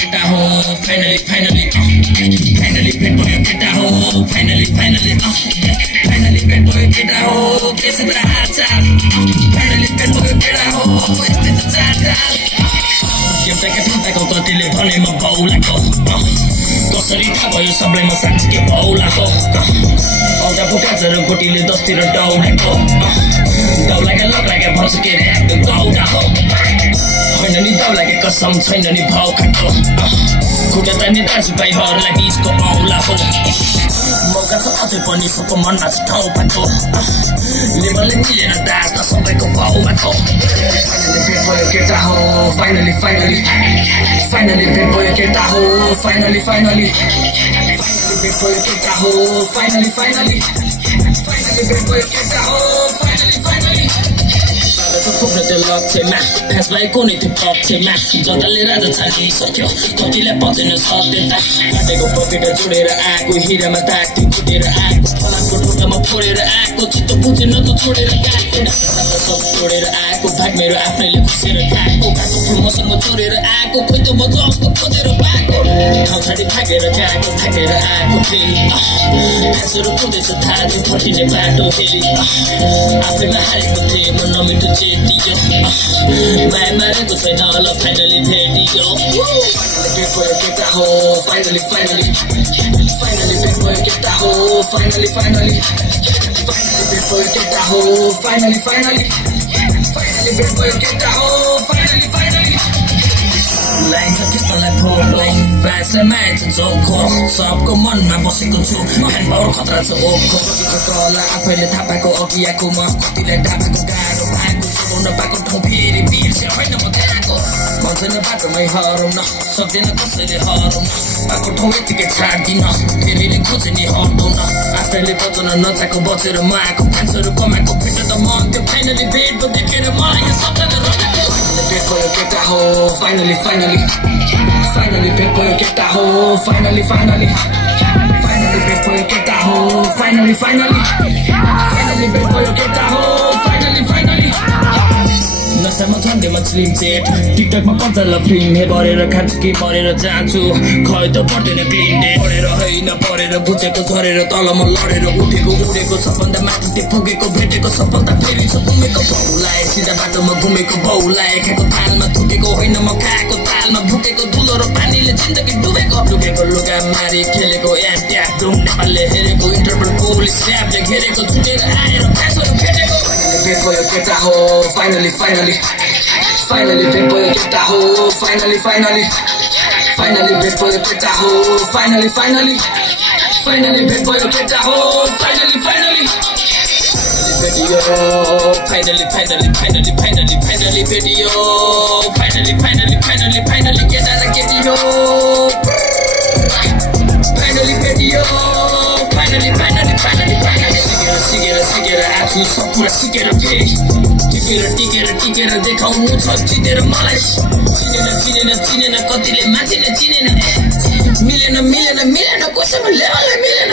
केटा हो finally finally finally भेट भयो केटा हो फाइनली फाइनली फाइनली भेट भयो केटा हो केसो त हालचाल फाइनली भेट भयो केटा हो यस्तै त चालचाल केटाका ठुटाको कतिले भने म बाउलाको कसरी थाहा भयो सबैमा साँच्चीकै बाउलाको औजा पुकाजर गोटीले दसतिर डौलाको दौलाका लग्लाका भन्छ के ऱ्याप गाउँका हो होइन नि दौलाके कसम छैन नि भाउ खाएको खुट्टा तान्ने दाजुभाइहरूलाई बिचको औला हो मौका छ अझै पनि सबको मनमा छ ठाउँ पाएको लेबरले मिलेर दास त सबैको भाउ भएको फाइनली भेट भयो केटा हो फाइनली फाइनली फाइनली भेट भयो केटा हो फाइनली फाइनली फाइनली भेट भयो केटा हो फाइनली फाइनली फाइनली भेट भयो केटा हो फाइनली फाइनली थुप्रो त्यो लक्ष्यमा फ्यासलाई कुनै त्यो पक्षमा जनताले राजा छानिसक्यो कतिलाई पचेन सत्यता काटेको पकेट जोडेर आएको हिरामा दागती फुटेर आएको फलामको ढोकामा फोडेर आएको चित्त बुझेन त छोडेर गएको सब छोडेर आएको भाग मेरो आफ्नैले खुसेर खाएको घाटो फुल मसँग चोरेर आएको खोइ त म जस्तो खोजेर पाएको ठाउँ छाडी भागेर गएको थाकेर आएको फेरि फ्यासहरू कुदैछ थाहा थियो फर्किने बाटो फेरि आफैमा हारेको थिएँ म नमिठो चेतियो माया मारेको छैन होला फाइनली भेटियो फाइनली भेट भयो केटा हो फाइनली फाइनली फाइनली भेट भयो केटा हो फाइनली फाइनली फाइनली भेट भयो केटा हो फाइनली फाइनली फाइनली भेट भयो केटा हो फाइनली फाइनली लाइन छ त्यस्तोलाई फोटो फ्यासलाई माया छ चोखो सबको मनमा बसेको छु ह्यान्डपावर खतरा छ ओखो कला आफैले थाहा पाएको अघि आएको म कतिलाई ढाबाको गाह्रो भएको जोगाउन पाएको ठाउँ फेरि बिर्से होइन म त्यहाँको भन्छन् बाटोमै हराउन सक्दैन कसैले हराउन पाएको ठाउँ यतिकै छाड्दिन धेरैले खोजे नि हटाउन आफैले बचाउन नचाहेको बचेर म आएको फ्यान्सहरू कमाएको भेट त म त्यो फाइनली भेट देखेर मलाई यो सबजना रमाएको भेट भयो केटा हो फाइनली फाइनली फाइनली भेट भयो केटा हो फाइनली फाइनली फाइनली भेट भयो केटा हो फाइनली फाइनली फाइनली भेट भयो केटा हो फाइनली फाइनली नसामा झन्डे म स्लिम सेट टिकटकमा पञ्चाल फिल्म हेर गरेर खान्छु कि मरेर जान्छु खै त पर्दैन क्लिन डे पढेर होइन पढेर बुझेको झरेर तल म लडेर उठेको उडेको सबभन्दा माथि त्यो पुगेको भेटेको सफलता फेरि छ घुमेको बाउलाई सिधा बाटोमा घुमेको बाउलाई खाएको थालमा थुकेको होइन म खाएको तालमा भुकेको धुलो र पानीले जिन्दगी डुबेको लुकेको लुगा मारी खेलेको एप ट्याप डुम नेपालले हेरेको इन्टरपोल पुलिस ऱ्यापले घेरेको छुटेर आएर फ्यासहरू फेटेको भेट भयो केटा हो फाइनली फाइनली फाइनली भेट भयो केटा हो फाइनली फाइनली फाइनली भेट भयो केटा हो फाइनली फाइनली फाइनली भेट भयो केटा हो फाइनली फाइनली भेटियो finally finally finally finally finally भेटियो फाइनली फाइनली फाइनली फाइनली केटा र केटी हो फाइनली भेटियो फाइनली फाइनली फाइनली फाइनली सिकेर आफू सब कुरा सिकेर फेरि टिकेर देखाउनु छ जितेर मलाई चिनेन कतिले माथिले चिनेन मिलेन कसैको लेभलले मिलेन